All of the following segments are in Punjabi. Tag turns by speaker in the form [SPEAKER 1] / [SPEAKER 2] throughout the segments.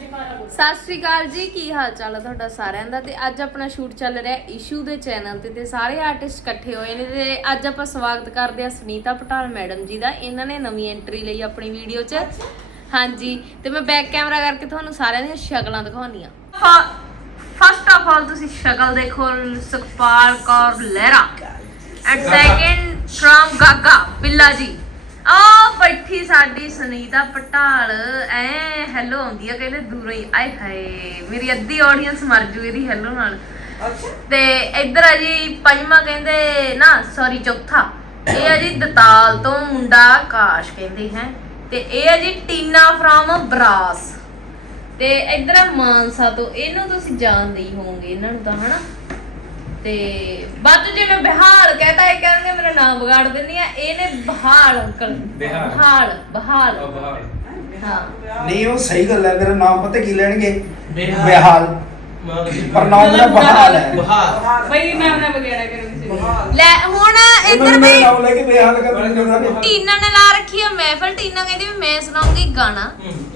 [SPEAKER 1] ਸਤਿ ਸ਼੍ਰੀ ਅਕਾਲ ਜੀ ਕੀ ਹਾਲ ਚਾਲ ਹੈ ਤੁਹਾਡਾ ਸਾਰਿਆਂ ਦਾ? ਤੇ ਅੱਜ ਆਪਣਾ ਸ਼ੂਟ ਚੱਲ ਰਿਹਾ ਇਸ਼ੂ ਦੇ ਚੈਨਲ ਤੇ ਤੇ ਸਾਰੇ ਆਰਟਿਸਟ ਇਕੱਠੇ ਹੋਏ ਨੇ ਤੇ ਅੱਜ ਆਪਾਂ ਸਵਾਗਤ ਕਰਦੇ ਹਾਂ ਸੁਨੀਤਾ ਪਟਾਲ ਮੈਡਮ ਜੀ ਦਾ। ਇਹਨਾਂ ਨੇ ਨਵੀਂ ਐਂਟਰੀ ਲਈ ਆਪਣੀ ਵੀਡੀਓ 'ਚ। ਹਾਂਜੀ ਤੇ ਮੈਂ ਬੈਕ ਕੈਮਰਾ ਕਰਕੇ ਤੁਹਾਨੂੰ ਸਾਰਿਆਂ ਦੀਆਂ ਸ਼ਕਲਾਂ ਦਿਖਾਉਣੀ ਆ ਫਸਟ ਆਫ ਆਲ ਤੁਸੀਂ ਸ਼ਕਲ ਦੇਖੋ Sukhpal Kaur Lehra. And second firm Gaga Billa ji. ਆ ਬੈਠੀ ਸਾਡੀ ਸੁਨੀਤਾ ਪਟਾਲ। ਐ ਹੈਲੋ ਆਉਂਦੀ ਆ ਕਹਿੰਦੇ ਦੂਰੋਂ ਹੀ। ਆਏ ਹਾਏ ਮੇਰੀ ਅੱਧੀ ਆਡੀਅנס ਮਰ ਜੂ ਇਹਦੀ ਹੈਲੋ ਨਾਲ। ਤੇ ਇੱਧਰ ਆ ਜੀ ਪੰਜਵਾਂ ਕਹਿੰਦੇ ਨਾ ਸੌਰੀ ਚੌਥਾ। ਇਹ ਆ ਜੀ ਦਤਾਲ ਤੋਂ ਮੁੰਡਾ ਆਕਾਸ਼ ਕਹਿੰਦੇ ਹੈ। ਤੇ ਇਹ ਆ ਜੀ ਟੀਨਾ ਫਰਮ ਬਰਾਸ। ਤੇ ਇੱਧਰ ਆ ਮਾਨਸਾ ਤੋਂ। ਇਹਨੂੰ ਤੁਸੀਂ ਜਾਣਦੇ ਹੀ ਹੋਵੋਗੇ ਇਹਨਾਂ ਨੂੰ ਤਾਂ ਹਨਾ? ਤੇ ਬਾਅਦ ਜੇ ਮੈਂ ਬਿਹਾਲ ਕਹਤਾ ਇਹ ਕਹਿੰਦੇ ਮੇਰਾ ਨਾਮ ਵਿਗਾੜ ਦਿੰਦੀ ਆ। ਇਹਨੇ ਬਹਾਲ ਅੰਕਲ।
[SPEAKER 2] ਬਿਹਾਲ।
[SPEAKER 1] ਬਹਾਲ ਬਹਾਲ।
[SPEAKER 2] ਉਹ ਬਾਹਰ
[SPEAKER 1] ਹਾਂ।
[SPEAKER 3] ਨਹੀਂ ਉਹ ਸਹੀ ਗੱਲ ਹੈ ਮੇਰਾ ਨਾਮ ਪਤਾ ਕੀ ਲੈਣਗੇ?
[SPEAKER 2] ਬਿਹਾਲ।
[SPEAKER 3] ਬਿਹਾਲ। ਪਰ ਨਾਮ ਮੇਰਾ ਬਹਾਲ। ਹੈ।
[SPEAKER 2] ਬਹਾਰ
[SPEAKER 4] ਬਈ ਮੈਂ ਆਪਣਾ ਵਗੈਰਾ ਕਰੂੰਗੀ
[SPEAKER 1] ਲੈ ਹੁਣ ਇੱਧਰ
[SPEAKER 3] ਮੇਰਾ
[SPEAKER 1] ਵੀ
[SPEAKER 3] ਨਾਮ ਲੈ ਕੇ ਬਿਹਾਲ ਕਰ ਦਿੰਦੇ ਉਹਨਾਂ ਨੇ
[SPEAKER 1] ਟੀਨਾ ਨੇ ਲਾ ਰੱਖੀ ਆ ਮਹਿਫਲ। ਟੀਨਾ ਕਹਿੰਦੀ ਵੀ ਮੈਂ ਸੁਣਾਉਂਗੀ ਗਾਣਾ।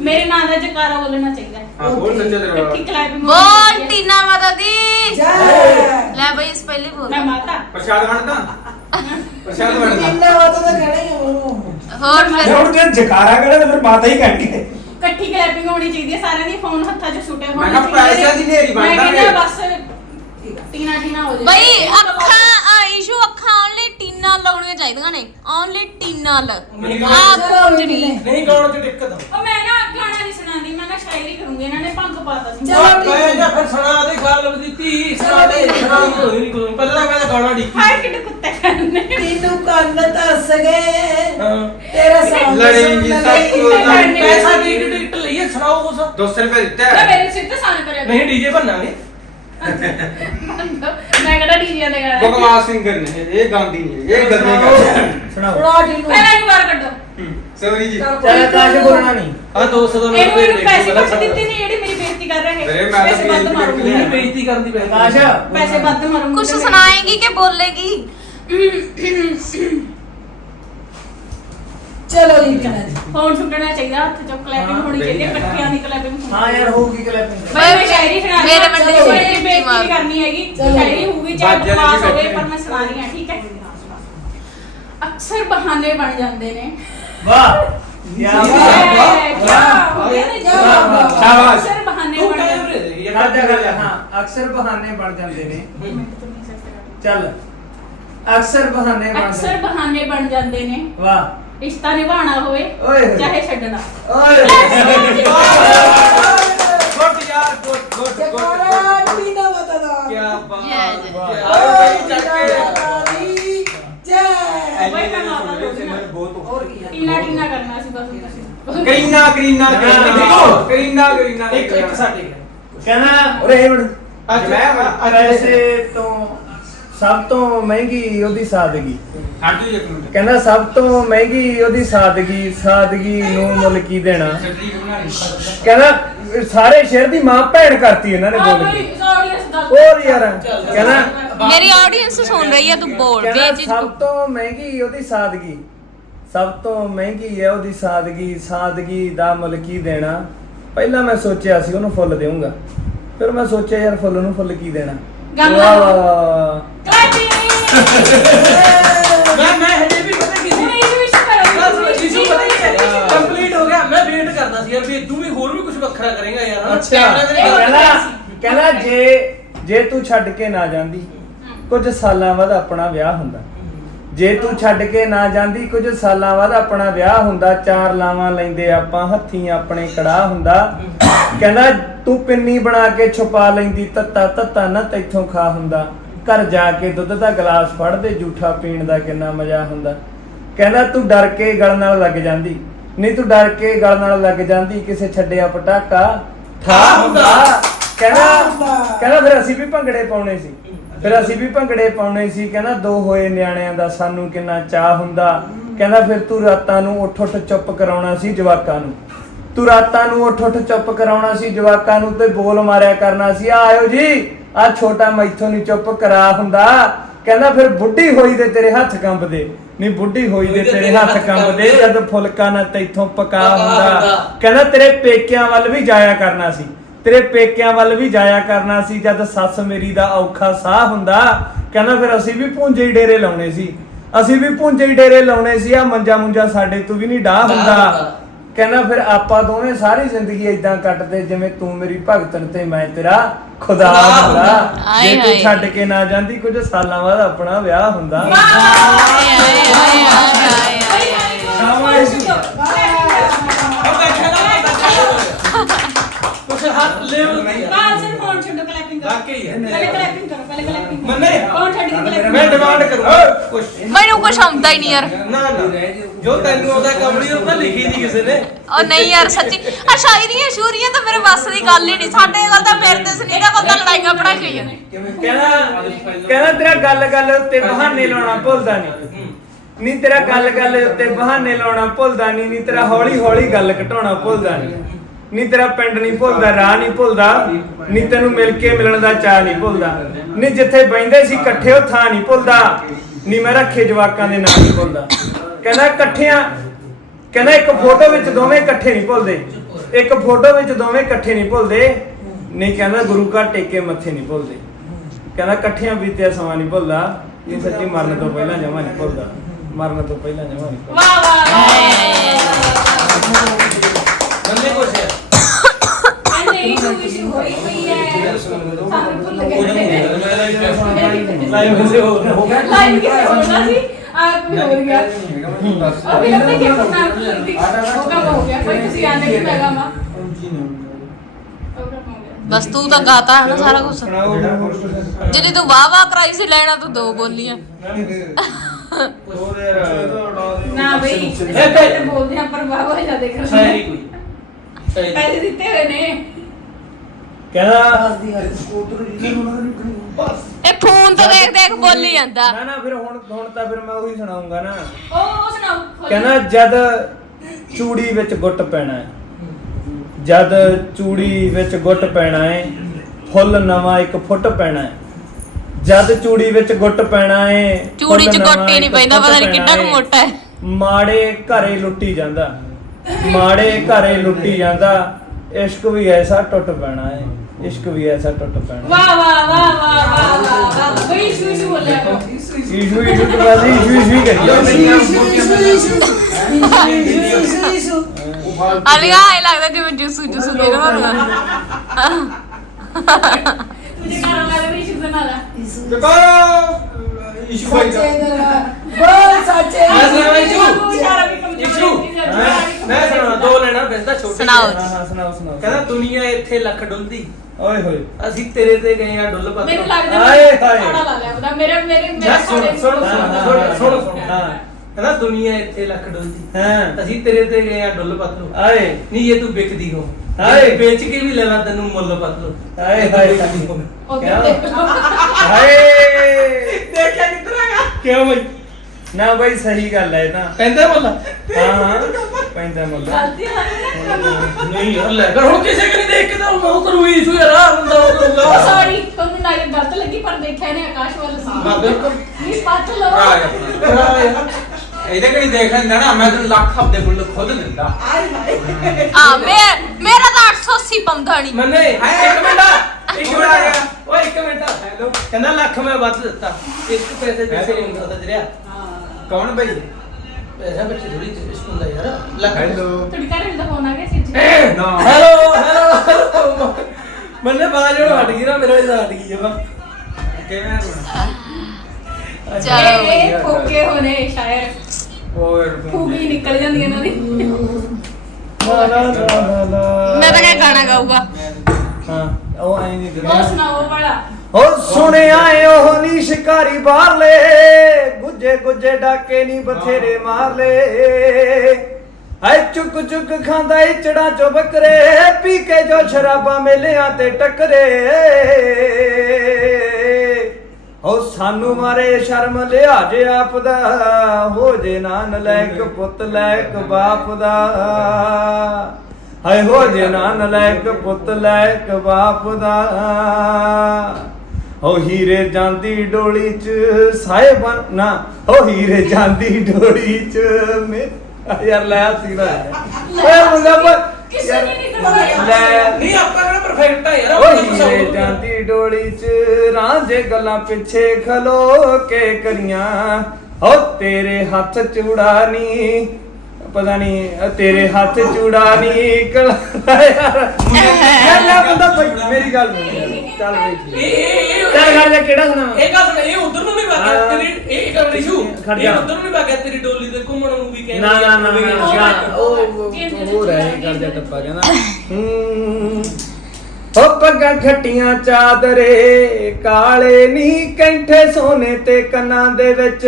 [SPEAKER 4] ਮੇਰੇ ਨਾਂ ਦਾ ਜਕਾਰਾ ਬੋਲਣਾ ਚਾਹੀਦਾ ਹੈ।
[SPEAKER 2] ਬੋਲ
[SPEAKER 1] ਟੀਨਾ ਮਾਤਾ ਦੀ।
[SPEAKER 5] ਜੈ।
[SPEAKER 1] ਲੈ ਬਈ ਇਸ ਪਹਿਲੇ ਬੋਲ।
[SPEAKER 4] ਮੈਂ ਮਾਤਾ।
[SPEAKER 2] ਪ੍ਰਸ਼ਾਦ ਵੰਡਦਾ ਪ੍ਰਸ਼ਾਦ ਵੰਡਦਾ
[SPEAKER 5] ਇੰਨਾ ਵਾ ਤਾਂ ਕਹਿਣਾ ਹੀ ਉਹਨੂੰ
[SPEAKER 1] ਹੋਰ ਫਿਰ?
[SPEAKER 3] ਹੁਣ ਜੇ ਜਕਾਰਾ ਕਰੇ ਤਾਂ ਫਿਰ ਮਾਤਾ ਹੀ ਕਹਿਣਗੇ।
[SPEAKER 4] ਇਕੱਠੀ ਕਲਾਈਪਿੰਗ ਹੋਣੀ ਚਾਹੀਦੀ ਹੈ ਸਾਰਿਆਂ ਦੀ ਫੋਨ ਹੱਥਾਂ 'ਚ ਛੁੱਟੇ ਹੋਣੇ
[SPEAKER 2] ਮੈਂ ਕਿਹਾ ਪੈਸਿਆਂ ਦੀ ਨੇਰੀ
[SPEAKER 4] ਮੈਂ
[SPEAKER 2] ਬਣਦਾ
[SPEAKER 4] ਕਹਿੰਦਾ ਬਸ ਟੀਨਾ ਟੀਨਾ ਹੋ ਜਾਏ।
[SPEAKER 1] ਬਈ ਅੱਖਾਂ ਆ ਇਸ਼ੂ ਅੱਖਾਂ ਓਨਲੀ ਟੀਨਾ ਲਾਉਣੀਆਂ ਚਾਹੀਦੀਆਂ ਨੇ ਓਨਲੀ ਟੀਨਾ ਲ। ਆ ਕੁੰਜਣੀ
[SPEAKER 6] ਨਹੀਂ ਗਾਉਣ ਚ ਦਿੱਕਤ ਆ?
[SPEAKER 4] ਉਹ ਮੈਂ ਨਾ ਗਾਣਾ ਨਹੀਂ ਸੁਣਾਉਂਦੀ ਮੈਂ ਨਾ ਸ਼ਾਇਰੀ ਕਰੂੰਗੀ ਇਹਨਾਂ ਨੇ ਭੰਗ ਪਾਤਾ ਸੀ।
[SPEAKER 5] ਚਲੋ ਠੀਕ
[SPEAKER 6] ਮੈਂ
[SPEAKER 5] ਹੈ।
[SPEAKER 6] ਜਾਂ ਫਿਰ ਸੁਣਾ ਦੇ ਗੱਲ ਦਿੱਤੀ ਸੁਣਾ ਦੇ ਸੁਣਾ ਦੇ ਨਹੀਂ ਕੋਈ ਪਹਿਲਾਂ ਮੈਂ ਗਾਣਾ ਡਿੱਕੀ
[SPEAKER 4] ਹਾਏ ਕਿੱਡੇ ਕੁੱਤੇ ਕਰਨੇ
[SPEAKER 5] ਤੈਨੂੰ ਕੰਨ ਦੱਸ ਗਏ।
[SPEAKER 6] ਹਾਂ।
[SPEAKER 5] ਤੇਰਾ ਸਾਹ
[SPEAKER 2] ਲੜੀ ਜੀ ਸਭ ਕੁਝ
[SPEAKER 6] ਪੈਸਾ ਦੀ ਟਿਕਟ ਲਈਏ ਸੁਣਾਓ ਕੁਛ।
[SPEAKER 2] 200 ਰੁਪਏ ਦਿੱਤਾ
[SPEAKER 4] ਮੈਂ
[SPEAKER 2] ਹੈ।
[SPEAKER 4] ਮੇਰੇ ਸਿਰ ਤੇ ਸਾਨ ਕਰਿਆ
[SPEAKER 6] ਨਹੀਂ ਡੀਜੇ ਭੰਨਾਂਗੇ
[SPEAKER 4] ਮੈਂ ਕਿਹੜਾ ਡੀਜੇ ਦੇ ਗਾਣਾ?
[SPEAKER 2] ਬਕਵਾਸ ਸਿੰਗਰ ਨੇ ਇਹ ਗਾਉਂਦੀ ਨਹੀਂ ਇਹ ਗੱਲੇ ਕਰਦੀ
[SPEAKER 6] ਸੁਣਾਓ।
[SPEAKER 5] ਬੜਾ ਢੀਲੂ
[SPEAKER 4] ਪਹਿਲਾਂ ਇਹਨੂੰ ਬਾਹਰ ਕੱਢੋ।
[SPEAKER 2] ਸੌਰੀ ਜੀ।
[SPEAKER 6] ਚੱਲ ਕਾਸ਼ ਬੋਲਣਾ ਨਹੀਂ। ਆ 200 ਦਾ
[SPEAKER 4] ਇਹਨੂੰ ਇਹਨੂੰ ਪੈਸੇ ਕੁਛ ਦਿੱਤੇ ਨਹੀਂ ਜਿਹੜੀ ਮੇਰੀ ਬੇਇੱਜ਼ਤੀ ਕਰ ਰਹੇ
[SPEAKER 2] ਵੀਰੇ, ਮੈਂ ਤਾਂ
[SPEAKER 4] ਪੈਸੇ ਵੱਧ
[SPEAKER 2] ਬੇਇੱਜ਼ਤੀ
[SPEAKER 4] ਮਾਰੂੰਗੀ।
[SPEAKER 2] ਕਰਕੇ
[SPEAKER 6] ਬੇਇੱਜ਼ਤੀ ਕਰਨ ਦੀ
[SPEAKER 5] ਕਾਸ਼
[SPEAKER 4] ਪੈਸੇ ਵੱਧ ਮਾਰੂੰਗੀ
[SPEAKER 1] ਕੁਛ ਸੁਣਾਏਗੀ ਕਿ ਬੋਲੇਗੀ?
[SPEAKER 5] ਚਲੋ ਜੀ ਜੀ।
[SPEAKER 4] ਫੋਨ ਛੁੱਟਣਾ ਚਾਹੀਦਾ ਹੱਥ ਚੋਂ ਕਲੈਪਿੰਗ ਹੋਣੀ ਚਾਹੀਦੀ ਹੈ ਇਕੱਠਿਆਂ ਦੀ ਕਲੈਪਿੰਗ
[SPEAKER 6] ਹਾਂ ਯਾਰ ਹੋਊਗੀ ਕਲੈਪਿੰਗ
[SPEAKER 4] ਬਈ ਮੈਂ ਸ਼ਾਇਰੀ ਸੁਣਾ
[SPEAKER 1] ਮੇਰੇ
[SPEAKER 4] ਹਾਂ।
[SPEAKER 1] ਵੱਡੇ
[SPEAKER 4] ਚਲੋ,
[SPEAKER 1] ਤੇ
[SPEAKER 4] ਬੇਇੱਜ਼ਤੀ। ਨਹੀਂ ਕਰਨੀ ਹੈਗੀ।
[SPEAKER 5] ਚਲੋ।
[SPEAKER 4] ਸ਼ਾਇਰੀ ਹੋਊਗੀ ਚਾਹੇ
[SPEAKER 2] ਜੀ
[SPEAKER 4] ਪਾਸ ਹੋਵੇ
[SPEAKER 2] ਨੇ।
[SPEAKER 4] ਪਰ ਮੈਂ ਸੁਣਾ ਰਹੀ ਹਾਂ ਠੀਕ ਹੈ? ਅਕਸਰ ਬਹਾਨੇ ਬਣ ਜਾਂਦੇ ਨੇ।
[SPEAKER 6] ਵਾਹ।
[SPEAKER 4] ਹੋ ਨਾ ਜੀ?
[SPEAKER 5] ਵਾਹ, ਵਾਹ, ਵਾਹ।
[SPEAKER 3] ਸ਼ਾਬਾਸ਼।
[SPEAKER 4] ਅਕਸਰ ਬਹਾਨੇ
[SPEAKER 6] ਤੂੰ
[SPEAKER 4] ਬਣ
[SPEAKER 6] ਕਹਿ
[SPEAKER 4] ਜਾਂਦੇ
[SPEAKER 6] ਰਹੇ
[SPEAKER 4] ਨੇ।
[SPEAKER 6] ਯਾਰ
[SPEAKER 7] ਹਰ ਜਗ੍ਹਾ ਹਾਂ ਅਕਸਰ ਬਹਾਨੇ ਬਣ ਜਾਂਦੇ ਨੇ। ਚੱਲ। ਅਕਸਰ ਬਹਾਨੇ ਬਣ
[SPEAKER 4] ਅਕਸਰ
[SPEAKER 7] ਜਾਂਦੇ
[SPEAKER 4] ਬਹਾਨੇ ਬਣ ਜਾਂਦੇ ਨੇ।
[SPEAKER 7] ਵਾਹ।
[SPEAKER 4] ਰਿਸ਼ਤਾ ਨਿਭਾਉਣਾ ਹੋਵੇ
[SPEAKER 7] ਓਏ।
[SPEAKER 4] ਚਾਹੇ ਛੱਡਣਾ।
[SPEAKER 7] ਓਏ।
[SPEAKER 6] ਗੁੱਡ ਯਾਰ ਗੁੱਡ ਗੁੱਡ
[SPEAKER 1] ਜੈ।
[SPEAKER 5] ਓਏ ਜੈ
[SPEAKER 4] ਬਈ ਮੈਂ ਮਾਤਾ ਨਾ। ਟੀਨਾ ਟੀਨਾ ਕਰਨਾ ਸੀ ਬਸ ਤੁਸੀਂ
[SPEAKER 2] ਕਰੀਨਾ ਕਰੀਨਾ ਕਰੀਨਾ ਕਰੀਨਾ ਕਰੀਨਾ
[SPEAKER 6] ਇੱਕ ਇੱਕ ਸਾਡੇ।
[SPEAKER 7] ਕਹਿੰਦਾ
[SPEAKER 3] ਅਰੇ ਇਹ
[SPEAKER 2] ਅੱਜ ਮੈਂ
[SPEAKER 7] ਪੈਸੇ ਤੋਂ ਸਭ ਤੋਂ ਮਹਿੰਗੀ ਉਹਦੀ ਸਾਦਗੀ। ਕਹਿੰਦਾ ਸਭ ਤੋਂ ਮਹਿੰਗੀ ਉਹਦੀ ਸਾਦਗੀ ਸਾਦਗੀ ਨੂੰ ਮੁੱਲ ਕੀ ਦੇਣਾ? ਕਹਿੰਦਾ ਸਾਰੇ ਸ਼ਹਿਰ ਦੀ ਮਾਂ ਭੈਣ ਕਰਤੀ ਇਹਨਾਂ ਨੇ ਬੋਲ ਕੇ। ਹੋਰ ਯਾਰ ਕਹਿੰਦਾ
[SPEAKER 1] ਮੇਰੀ ਆਡੀਅנס ਸੁਣ ਰਹੀ ਹੈ ਤੂੰ ਬੋਲ
[SPEAKER 7] ਕਹਿੰਦਾ
[SPEAKER 1] ਬੇਜੀ
[SPEAKER 7] ਸਭ ਤੋਂ ਮਹਿੰਗੀ ਉਹਦੀ ਸਾਦਗੀ ਸਭ ਤੋਂ ਮਹਿੰਗੀ ਹੈ ਉਹਦੀ ਸਾਦਗੀ ਸਾਦਗੀ ਦਾ ਮੁੱਲ ਕੀ ਦੇਣਾ? ਪਹਿਲਾਂ ਮੈਂ ਸੋਚਿਆ ਸੀ ਉਹਨੂੰ ਫੁੱਲ ਦੇਵਾਂਗਾ ਫਿਰ ਮੈਂ ਸੋਚਿਆ ਯਾਰ ਫੁੱਲ ਨੂੰ ਫੁੱਲ ਕੀ ਦੇਣਾ?
[SPEAKER 4] ਗੱਲ
[SPEAKER 7] ਵਾਹ।
[SPEAKER 4] ਕਰੋ।
[SPEAKER 7] ਵਾਹ ਵਾਹ
[SPEAKER 6] ਮੈਂ ਮੈਂ ਹਜੇ ਵੀ ਪਤਾ ਕੀ
[SPEAKER 4] ਹੁਣ
[SPEAKER 6] ਸੀ
[SPEAKER 4] ਇਸ ਵਿੱਚ ਕਰੋ
[SPEAKER 6] ਇਸ਼ੂ ਪਤਾ ਕੀ ਹੈ? ਕੰਪਲੀਟ ਹੋ ਗਿਆ। ਮੈਂ ਵੇਟ ਕਰਦਾ ਸੀ ਯਾਰ ਵੀ ਤੂੰ ਵੀ ਹੋਰ ਵੀ ਕੁਝ ਵੱਖਰਾ ਕਰੇਗਾ ਯਾਰ ਹਨਾ?
[SPEAKER 7] ਅੱਛਾ।
[SPEAKER 6] ਕੈਮਰਾ ਦੇ ਨਾਲ-
[SPEAKER 7] ਕਹਿੰਦਾ ਕਹਿੰਦਾ ਜੇ ਜੇ ਤੂੰ ਛੱਡ ਕੇ ਨਾ ਜਾਂਦੀ ਕੁਝ ਸਾਲਾਂ ਬਾਅਦ ਆਪਣਾ ਵਿਆਹ ਹੁੰਦਾ। ਜੇ ਤੂੰ ਛੱਡ ਕੇ ਨਾ ਜਾਂਦੀ ਕੁਝ ਸਾਲਾਂ ਬਾਅਦ ਆਪਣਾ ਵਿਆਹ ਹੁੰਦਾ ਚਾਰ ਲਾਵਾਂ ਲੈਂਦੇ ਆਪਾਂ ਹੱਥੀਂ ਆਪਣੇ ਕੜਾ ਹੁੰਦਾ। ਕਹਿੰਦਾ ਤੂੰ ਪਿੰਨੀ ਬਣਾ ਕੇ ਛੁਪਾ ਲੈਂਦੀ ਤੱਤਾ ਤੱਤਾ ਨਾ ਤੈਥੋਂ ਖਾ ਹੁੰਦਾ। ਘਰ ਜਾ ਕੇ ਦੁੱਧ ਦਾ ਗਲਾਸ ਫੜਦੇ ਝੂਠਾ ਪੀਣ ਦਾ ਕਿੰਨਾ ਮਜ਼ਾ ਹੁੰਦਾ। ਕਹਿੰਦਾ ਤੂੰ ਡਰ ਕੇ ਗਲ ਨਾਲ ਲੱਗ ਜਾਂਦੀ। ਨਹੀਂ ਤੂੰ ਡਰ ਕੇ ਗਲ ਨਾਲ ਲੱਗ ਜਾਂਦੀ ਕਿਸੇ ਛੱਡਿਆ ਪਟਾਕਾ ਠਾ ਹੁੰਦਾ। ਕਹਿੰਦਾ ਕਹਿੰਦਾ ਫਿਰ ਅਸੀਂ ਵੀ ਭੰਗੜੇ ਪਾਉਣੇ ਸੀ। ਫਿਰ ਅਸੀਂ ਵੀ ਭੰਗੜੇ ਪਾਉਣੇ ਸੀ। ਕਹਿੰਦਾ ਦੋ ਹੋਏ ਨਿਆਣਿਆਂ ਦਾ ਸਾਨੂੰ ਕਿੰਨਾ ਚਾਹ ਹੁੰਦਾ। ਕਹਿੰਦਾ ਫਿਰ ਤੂੰ ਰਾਤਾਂ ਨੂੰ ਉੱਠ ਉੱਠ ਚੁੱਪ ਕਰਾਉਣਾ ਸੀ ਜਵਾਕਾਂ ਨੂੰ। ਤੂੰ ਰਾਤਾਂ ਨੂੰ ਉੱਠ ਉੱਠ ਚੁੱਪ ਕਰਾਉਣਾ ਸੀ ਜਵਾਕਾਂ ਨੂੰ ਤੇ ਬੋਲ ਮਾਰਿਆ ਕਰਨਾ ਸੀ। ਆਇਓ ਜੀ ਆ ਛੋਟਾ ਮੈਥੋਂ ਨਹੀਂ ਚੁੱਪ ਕਰਾ ਹੁੰਦਾ। ਕਹਿੰਦਾ ਫਿਰ ਬੁੱਢੀ ਹੋਈ ਦੇ ਤੇਰੇ ਹੱਥ ਕੰਬਦੇ। ਨਹੀਂ ਬੁੱਢੀ ਹੋਈ ਦੇ ਤੇਰੇ ਹੱਥ ਕੰਬਦੇ ਜਦ ਫੁਲਕਾ ਨਾ ਤੈਥੋਂ ਪਕਾ ਹੁੰਦਾ।
[SPEAKER 6] ਹੁੰਦਾ।
[SPEAKER 7] ਕਹਿੰਦਾ ਤੇਰੇ ਪੇਕਿਆਂ ਵੱਲ ਵੀ ਜਾਇਆ ਕਰਨਾ ਸੀ। ਤੇਰੇ ਪੇਕਿਆਂ ਵੱਲ ਵੀ ਜਾਇਆ ਕਰਨਾ ਸੀ ਜਦ ਸੱਸ ਮੇਰੀ ਦਾ ਔਖਾ ਸਾਹ ਹੁੰਦਾ। ਕਹਿੰਦਾ ਫਿਰ ਅਸੀਂ ਵੀ ਭੁੰਜੇ ਹੀ ਡੇਰੇ ਲਾਉਣੇ ਸੀ। ਅਸੀਂ ਵੀ ਭੁੰਜੇ ਹੀ ਡੇਰੇ ਲਾਉਣੇ ਸੀ। ਆ ਮੰਜਾ ਮੁੰਜਾ ਸਾਡੇ ਤੋਂ ਵੀ ਨਹੀਂ ਡਾਹ ਹੁੰਦਾ। ਕਹਿੰਦਾ ਫਿਰ ਆਪਾਂ ਦੋਵੇਂ ਸਾਰੀ ਜ਼ਿੰਦਗੀ ਇਦਾਂ ਕੱਟਦੇ ਜਿਵੇਂ ਤੂੰ ਮੇਰੀ ਭਗਤਨ ਤੇ ਮੈਂ ਤੇਰਾ ਖੁਦਾ ਹੁੰਦਾ। ਜੇ ਤੂੰ ਛੱਡ ਕੇ ਨਾ ਜਾਂਦੀ ਕੁਝ ਸਾਲਾਂ ਬਾਅਦ ਆਪਣਾ ਵਿਆਹ ਹੁੰਦਾ।
[SPEAKER 4] ਤੁਸੀਂ ਹੱਥ ਲੈ ਕਲੈਪਿੰਗ
[SPEAKER 6] ਮੈਂ ਡਿਮਾਂਡ ਕਰੂੰਗਾ। ਕੁਛ।
[SPEAKER 1] ਮੈਨੂੰ ਕੁਛ ਆਉਂਦਾ ਹੀ ਨਹੀਂ ਯਾਰ।
[SPEAKER 6] ਨਾ ਨਾ। ਜੋ ਤੈਨੂੰ ਆਉਂਦਾ ਕਮਲੀ ਉਹ ਤਾਂ ਲਿਖੀ ਨਹੀਂ ਕਿਸੇ ਨੇ।
[SPEAKER 1] ਉਹ ਨਹੀਂ ਯਾਰ ਸੱਚੀ। ਆ ਸ਼ਾਇਰੀਆਂ ਸ਼ੂਰੀਆਂ ਤਾਂ ਮੇਰੇ ਵੱਸ ਦੀ ਗੱਲ ਹੀ ਨਹੀਂ। ਸਾਡੇ ਵੱਲ ਤਾਂ ਮੇਰੇ ਤੇ ਸੁਨੀਰਾ ਕੋਲ ਲੜਾਈਆਂ ਪੜਾਈ ਹੋਈਆਂ
[SPEAKER 7] ਕਹਿੰਦਾ ਕਹਿੰਦਾ ਤੇਰਾ ਗੱਲ ਗੱਲ ਉੱਤੇ ਬਹਾਨੇ ਲਾਉਣਾ ਭੁੱਲਦਾ ਨਹੀਂ। ਨੀ ਤੇਰਾ ਗੱਲ ਗੱਲ ਉੱਤੇ ਬਹਾਨੇ ਲਾਉਣਾ ਭੁੱਲਦਾ ਨਹੀਂ ਨੀ ਤੇਰਾ ਹੌਲੀ ਹੌਲੀ ਗੱਲ ਘਟਾਉਣਾ ਭੁੱਲਦਾ ਨਹੀਂ। ਨਹੀਂ ਤੇਰਾ ਪਿੰਡ ਨਹੀਂ ਭੁੱਲਦਾ ਰਾਹ ਨਹੀਂ ਭੁੱਲਦਾ ਨਹੀਂ ਤੈਨੂੰ ਮਿਲ ਕੇ ਮਿਲਣ ਦਾ ਚਾਹ ਨਹੀਂ ਭੁੱਲਦਾ। ਨਹੀਂ ਜਿੱਥੇ ਬੈੰਦੇ ਸੀ ਇਕੱਠੇ ਉਹ ਥਾਂ ਨਹੀਂ ਭੁੱਲਦਾ। ਨਹੀਂ ਮੈਂ ਰੱਖੇ ਜਵਾਕਾਂ ਦੇ ਨਾਂ ਨਹੀਂ ਭੁੱਲਦਾ। ਕਹਿੰਦਾ ਇਕੱਠਿਆਂ ਕਹਿੰਦਾ ਇੱਕ ਫੋਟੋ ਵਿੱਚ ਦੋਵੇਂ ਇਕੱਠੇ ਨਹੀਂ ਭੁੱਲਦੇ। ਇੱਕ ਫੋਟੋ ਵਿੱਚ ਦੋਵੇਂ ਇਕੱਠੇ ਨਹੀਂ ਭੁੱਲਦੇ। ਨਹੀਂ ਕਹਿੰਦਾ ਗੁਰੂ ਘਰ ਟੇਕੇ ਮੱਥੇ ਨਹੀਂ ਭੁੱਲਦੇ। ਕਹਿੰਦਾ ਇਕੱਠਿਆਂ ਬੀਤਿਆ ਸਮਾਂ ਨਹੀਂ ਭੁੱਲਦਾ। ਇਹ ਸੱਚੀ ਮਰਨ ਤੋਂ ਪਹਿਲਾਂ ਜਮਾ ਨਹੀਂ ਭੁੱਲਦਾ। ਮਰਨ ਤੋਂ ਪਹਿਲਾਂ ਜਮਾ ਨਹੀਂ ਭੁੱਲਦਾ।
[SPEAKER 4] ਵਾਹ ਵਾਹ
[SPEAKER 6] ਮੰਨੇ ਕੁਛ ਹੈ।
[SPEAKER 4] ਵਾਹ ਨਹੀਂ ਤੂੰ ਇਸ਼ੂ ਹੋਈ ਪਈ ਹੈ। ਸਾਨੂੰ ਭੁੱਲ ਗਏ।
[SPEAKER 6] ਲਾਈਵ ਕਿਸੇ ਹੋਰ ਹੋ ਗਿਆ।
[SPEAKER 4] ਲਾਈਵ ਕਿਸੇ ਹੋਣਾ ਸੀ। ਆ ਕੋਈ ਹੋਰ ਗਿਆ। ਅਭੀ ਆਪਣੇ ਕੇ ਪਤਾ ਨਹੀਂ ਉਹ ਕੰਮ ਹੋ ਗਿਆ। ਕੋਈ ਤੁਸੀਂ ਆਂਦੇ ਕਿ ਪੈਗਾ ਮਾ
[SPEAKER 1] ਬਸ ਤੂੰ ਤਾਂ ਗਾਤਾ ਹੈ ਨਾ ਸਾਰਾ ਕੁਝ ਜਿਹੜੀ ਤੂੰ ਵਾਹ ਵਾਹ ਕਰਾਈ ਸੀ ਲੈਣਾ ਤੂੰ ਦੋ ਬੋਲੀਆਂ।
[SPEAKER 4] ਨਾ ਬਈ
[SPEAKER 6] ਇਹ
[SPEAKER 4] ਬੋਲਦੇ ਆ ਪਰ ਵਾਹ ਵਾਹ ਜ਼ਿਆਦਾ ਕਰ
[SPEAKER 6] ਕੋਈ
[SPEAKER 4] ਪੈਸੇ ਦਿੱਤੇ। ਹੋਏ ਨੇ।
[SPEAKER 7] ਕਹਿੰਦਾ
[SPEAKER 1] ਇਹ ਫੋਨ ਤੇ ਦੇਖ ਦੇਖ ਬੋਲੀ ਜਾਂਦਾ।
[SPEAKER 7] ਨਾ ਨਾ ਫਿਰ ਹੁਣ ਹੁਣ ਤਾਂ ਫਿਰ ਮੈਂ ਉਹੀ ਸੁਣਾਉਂਗਾ ਨਾ।
[SPEAKER 4] ਉਹ ਉਹ ਸੁਣਾਓ
[SPEAKER 7] ਕਹਿੰਦਾ ਜਦ ਚੂੜੀ ਵਿੱਚ ਗੁੱਟ ਪੈਣਾ ਹੈ। ਜਦ ਚੂੜੀ ਵਿੱਚ ਗੁੱਟ ਪੈਣਾ ਹੈ ਫੁੱਲ ਨਵਾਂ ਇੱਕ ਫੁੱਟ ਪੈਣਾ ਹੈ। ਜਦ ਚੂੜੀ ਵਿੱਚ ਗੁੱਟ ਪੈਣਾ ਹੈ
[SPEAKER 1] ਚੂੜੀ ਚ
[SPEAKER 7] ਫੁੱਲ
[SPEAKER 1] ਗੁੱਟ ਹੀ ਨਹੀਂ
[SPEAKER 7] ਇੱਕ
[SPEAKER 1] ਪੈਂਦਾ,
[SPEAKER 7] ਫੁੱਟ
[SPEAKER 1] ਪਤਾ ਨਹੀਂ ਕਿੰਨਾ ਕੁ
[SPEAKER 7] ਪੈਣਾ ਹੈ।
[SPEAKER 1] ਮੋਟਾ ਹੈ।
[SPEAKER 7] ਮਾੜੇ ਘਰੇ ਲੁੱਟੀ ਜਾਂਦਾ। ਮਾੜੇ ਘਰੇ ਲੁੱਟੀ ਜਾਂਦਾ ਇਸ਼ਕ ਵੀ ਐਸਾ ਟੁੱਟ ਪੈਣਾ ਹੈ ਇਸ਼ਕ ਵੀ ਐਸਾ ਟੁੱਟ ਪੈਣਾ।
[SPEAKER 4] ਵਾਹ ਵਾਹ ਵਾਹ ਵਾਹ ਵਾਹ ਵਾਹ ਵਾਹ ਬਈ ਇਸ਼ੂ ਇਸ਼ੂ ਬੋਲਿਆ ਕਰੋ।
[SPEAKER 7] Issue issue. ਤੋਂ ਬਾਅਦ ਇਸ਼ੂ ਇਸ਼ੂ ਕਰੀ ਜਾਂਦੇ
[SPEAKER 1] ਅਲੀਆ ਇਹ ਲੱਗਦਾ ਜਿਵੇਂ ਜੂਸੂ ਜੂਸੂ ਦੇ ਨਾ
[SPEAKER 4] ਮੁਝੇ ਖਾਣਾ ਲਾ ਦੇ ਇਸ਼ੂ ਬਣਾ ਲਾ।
[SPEAKER 6] ਇਸ਼ੂ ਮੈਂ ਸੁਣਾ ਦੋ ਲੈਣਾ ਪੈਂਦਾ ਛੋਟੇ
[SPEAKER 1] ਸੁਣਾਓ।
[SPEAKER 7] ਹਾਂ ਹਾਂ ਸੁਣਾਓ ਸੁਣਾਓ।
[SPEAKER 6] ਕਹਿੰਦਾ ਦੁਨੀਆ ਇੱਥੇ ਲੱਖ ਡੁੱਲਦੀ।
[SPEAKER 7] ਓਏ ਹੋਏ।
[SPEAKER 6] ਅਸੀਂ ਤੇਰੇ ਤੇ ਗਏ ਆ ਡੁੱਲ ਪੱਤ
[SPEAKER 4] ਮੈਨੂੰ ਲੱਗਦਾ
[SPEAKER 7] ਹਾਏ,
[SPEAKER 4] ਮੈਂ
[SPEAKER 7] ਹਾਏ।
[SPEAKER 4] ਖਾਣਾ ਲਾ ਲਿਆ ਉਹਦਾ। ਮੇਰੇ ਮੇਰੇ ਮੇਰੇ
[SPEAKER 6] ਨਾ ਸੁਣ
[SPEAKER 4] ਖਾਣੇ
[SPEAKER 6] ਸੁਣ
[SPEAKER 7] ਹਾਂ, ਹਾਂ,
[SPEAKER 6] ਸੁਣ
[SPEAKER 7] ਹਾਂ,
[SPEAKER 6] ਸੁਣ
[SPEAKER 7] ਹਾਂ,
[SPEAKER 6] ਸੁਣ।
[SPEAKER 7] ਹਾਂ।
[SPEAKER 6] ਕਹਿੰਦਾ ਦੁਨੀਆ ਇੱਥੇ ਲੱਖ ਡੁੱਲਦੀ।
[SPEAKER 7] ਹਾਂ।
[SPEAKER 6] ਅਸੀਂ ਤੇਰੇ ਤੇ ਗਏ ਆ ਡੁੱਲ ਪੱਤ ਨੂੰ
[SPEAKER 7] ਆਏ।
[SPEAKER 6] ਨਹੀਂ ਜੇ ਤੂੰ ਵਿਕਦੀ ਹੋ।
[SPEAKER 7] ਹਾਏ।
[SPEAKER 6] ਵੇਚ ਕੇ ਵੀ ਲੈ ਲਾ ਤੈਨੂੰ ਮੁੱਲ ਪੱਤ ਲੋ
[SPEAKER 7] ਹਾਏ, ਹਾਏ। ਹਾਏ।
[SPEAKER 6] ਦੇਖਿਆ ਕਿੱਧਰ ਹੈਗਾ
[SPEAKER 7] ਕਿਉਂ ਬਈ? ਨਾ ਬਈ ਸਹੀ ਗੱਲ ਹੈ ਇਹ ਤਾਂ।
[SPEAKER 6] ਪੈਂਦਾ ਮੁੱਲ?
[SPEAKER 7] ਹਾਂ ਹਾਂ। ਪੈਂਦਾ ਮੁੱਲ।
[SPEAKER 4] ਗਲਤੀ ਨਾ
[SPEAKER 6] ਨਹੀਂ ਯਾਰ ਲੈ ਕਰ ਹੁਣ ਕਿਸੇ ਕਨੇ ਦੇਖ ਕੇ ਤਾਂ ਉਹ ਕਰੂਗੀ ਇਸ਼ੂ ਯਾਰ ਆ ਹੁੰਦਾ। ਉਹ ਕਰੂਗਾ
[SPEAKER 4] ਸੌਰੀ ਤੁਹਾਨੂੰ ਲੱਗ ਗਲਤ ਲੱਗੀ ਪਰ ਦੇਖਿਆ ਇਹਨੇ ਆਕਾਸ਼ ਵੱਲ
[SPEAKER 6] ਹਾਂ
[SPEAKER 4] ਸੀ
[SPEAKER 6] ਬਿਲਕੁਲ
[SPEAKER 4] ਨਹੀਂ
[SPEAKER 2] ਆ ਗਿਆ। ਇਹਦੇ ਕਿਹੜੀ ਦੇਖ ਲੈਂਦਾ ਨਾ ਮੈਂ ਤੈਨੂੰ ਲੱਖ ਹਫ਼ਤੇ ਬੁੱਲ ਖੁਦ ਦਿੰਦਾ।
[SPEAKER 1] ਆ ਮੈਂ ਮੇਰਾ ਤਾਂ 880 ਪਾਉਂਦਾ ਨਹੀਂ
[SPEAKER 6] ਮੰਨੇ ਇੱਕ ਮਿੰਟ ਇੱਕ ਮਿੰਟ ਆ ਗਿਆ। ਓਏ ਇੱਕ ਮਿੰਟ। ਹੈਲੋ। ਕਹਿੰਦਾ ਲੱਖ ਮੈਂ ਵੱਧ ਦਿੱਤਾ। ਇੱਕ ਪੈਸੇ ਜਿਸੇ ਨਹੀਂ ਹੁੰਦਾ ਜਰਿਆ।
[SPEAKER 2] ਕੌਣ ਬਈ?
[SPEAKER 6] ਪੈਸਾ ਵਿੱਚ ਥੋੜੀ ਇਸ਼ਕ ਹੁੰਦਾ ਯਾਰ। ਲੱਖ।
[SPEAKER 2] ਹੈਲੋ।
[SPEAKER 4] ਤੁਹਾਡੀ ਘਰ ਵਾਲੀ ਦਾ ਫੋਨ ਆ ਗਿਆ ਸੀ ਜੀ
[SPEAKER 2] ਨਾ।
[SPEAKER 6] ਹੈਲੋ ਹੈਲੋ ਮੰਨੇ ਬਾਜ ਹੁਣ ਹਟ ਗਈ ਨਾ ਮੇਰਾ ਇਹਦਾ ਹਟ ਗਈ ਜਮਾ
[SPEAKER 2] ਕਿਵੇਂ
[SPEAKER 1] ਚਲੋ
[SPEAKER 4] ਇਹ ਫੋਕੇ ਹੋਣੇ ਸ਼ਾਇਦ
[SPEAKER 2] ਓਏ
[SPEAKER 4] ਫੂਗੀ ਨਿਕਲ ਜਾਂਦੀ ਇਹਨਾਂ ਦੀ।
[SPEAKER 1] ਮੈਂ ਤਾਂ ਕਿਹਾ ਗਾਣਾ ਗਾਊਗਾ।
[SPEAKER 7] ਹਾਂ ਉਹ ਐਂ ਨਹੀਂ
[SPEAKER 4] ਉਹ
[SPEAKER 7] ਕਰਿਆ
[SPEAKER 4] ਸੁਣਾਓ ਵਾਲਾ।
[SPEAKER 7] ਹੋ ਸੁਣਿਆ ਏ ਉਹ ਨੀ ਸ਼ਿਕਾਰੀ ਬਾਹਰਲੇ ਗੁੱਜੇ ਗੁੱਜੇ ਡਾਕੇ ਨੀ ਬਥੇਰੇ ਮਾਰ ਲੈ ਐ ਚੁੱਕ ਚੁੱਕ ਖਾਂਦਾ ਇਚੜਾ ਚੋ ਬੱਕਰੇ ਪੀ ਕੇ ਜੋ ਸ਼ਰਾਬਾਂ ਮੇਲਿਆਂ ਤੇ ਟੱਕਰੇ। ਓ ਸਾਨੂੰ ਮਾਰੇ ਸ਼ਰਮ ਲਿਆ ਜੇ ਆਪ ਦਾ। ਹੋ ਜੇ ਨਾ ਨਲਾਇਕ ਪੁੱਤ ਲਾਇਕ ਬਾਪ ਦਾ। ਹਾਏ ਹੋ ਜੇ ਨਾ ਨਲਾਇਕ ਪੁੱਤ ਲਾਇਕ ਬਾਪ ਦਾ। ਹੋ ਹੀਰੇ ਜਾਂਦੀ ਡੋਲੀ ਚ ਸਾਹਿਬਾਨ ਨਾ ਹੋ ਹੀਰੇ ਜਾਂਦੀ ਡੋਲੀ ਚ ਮੇ ਯਾਰ ਲੈ ਸੀ ਨਾ ਓਏ ਮੁੰਡਾ ਪਰ
[SPEAKER 4] ਕਿਸੇ ਨੇ।
[SPEAKER 7] ਲੈ।
[SPEAKER 6] ਨਹੀਂ ਆਪਾਂ ਕਿਹੜਾ ਪਰਫੈਕਟ ਆ ਯਾਰ
[SPEAKER 7] ਓ
[SPEAKER 6] ਆਪਾਂ ਤਾਂ
[SPEAKER 7] ਹੀਰੇ
[SPEAKER 6] ਸਭ
[SPEAKER 7] ਜਾਂਦੀ ਡੋਲੀ ਚ ਰਾਂਝੇ ਗੱਲਾਂ ਪਿੱਛੇ ਖਲੋ ਕੇ ਕਰੀਆਂ। ਓ ਤੇਰੇ ਹੱਥ ਚੂੜਾ ਨੀ ਪਤਾ ਨਹੀਂ ਤੇਰੇ ਹੱਥ ਚੂੜਾ ਨੀ ਕਲਾ ਯਾਰ। ਯਾਰ ਲੈ ਬੰਦਾ ਬਈ ਮੇਰੀ ਗੱਲ ਸੁਣ। ਯਾਰ। ਚੱਲ ਬਈ ਚੱਲ ਗੱਲ ਜਾ ਕਿਹੜਾ ਸੁਣਾ?
[SPEAKER 6] ਇਹ ਗੱਲ ਸੁਣ, ਇਹ ਉਧਰ ਨੂੰ ਨਹੀਂ ਵਾਗਿਆ
[SPEAKER 7] ਹਾਂ।
[SPEAKER 6] ਤੇਰੀ ਇਹ ਮਿੰਟ ਇਸ਼ੂ
[SPEAKER 7] ਖੜ
[SPEAKER 6] ਇਹ। ਉਧਰ ਨੂੰ ਨਹੀਂ ਵਾਗਿਆ ਤੇਰੀ ਡੋਲੀ ਤੇ ਘੁੰਮਣ ਨੂੰ ਵੀ ਕਹਿੰਦੇ
[SPEAKER 7] ਨਾ ਨਾ ਨਾ ਉਹ ਉਹ- ਰਿਹਾ ਕਰ ਜਾ ਟੱਪਾ ਕਹਿੰਦਾ ਹੂੰ। ਪੱਗਾਂ ਖੱਟੀਆਂ ਚਾਦਰੇ ਕਾਲੇ ਨੀ ਕੈਂਠੇ ਸੋਨੇ ਤੇ ਕੰਨਾਂ ਦੇ ਵਿੱਚ।